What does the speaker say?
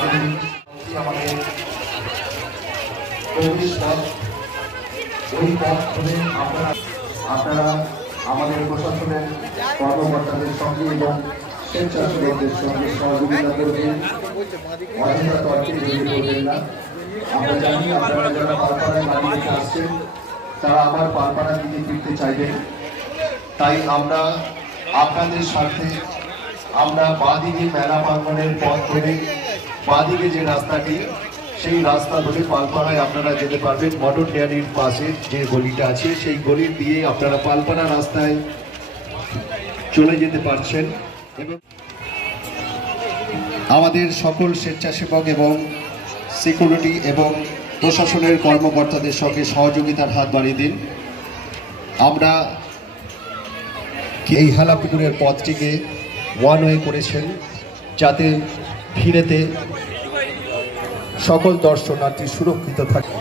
আমাদের চব্বিশ পথ ওই পথ ধরে আপনারা আপনারা আমাদের প্রশাসনের কর্মকর্তাদের সঙ্গে এবং স্বেচ্ছাসেবকদের সঙ্গে সহযোগিতা করবেন। অযথা তর্কে জড়িয়ে পড়বেন না। আমরা জানি আপনারা যারা পালপাড়ায় গাড়ি নিতে আসছেন, তারা আবার পালপাড়া দিকে ফিরতে চাইবেন। তাই আমরা আপনাদের সাথে আমরা বাঁদিকে মেলা প্রাঙ্গনের পথ ধরে বাঁদিকে যে রাস্তাটি, সেই রাস্তা ধরে পালপাড়ায় আপনারা যেতে পারবেন। মটর ডেয়ারির পাশে যে গলিটা আছে, সেই গলি দিয়ে আপনারা পালপাড়া রাস্তায় চলে যেতে পারছেন। এবং আমাদের সকল স্বেচ্ছাসেবক এবং সিকিউরিটি এবং প্রশাসনের কর্মকর্তাদের সঙ্গে সহযোগিতার হাত বাড়িয়ে দিন। আমরা এই হেলাপুকুরের পথটিকে ওয়ান ওয়ে করেছেন, যাতে ভিড়েতে সকল দর্শনার্থী সুরক্ষিত থাকে।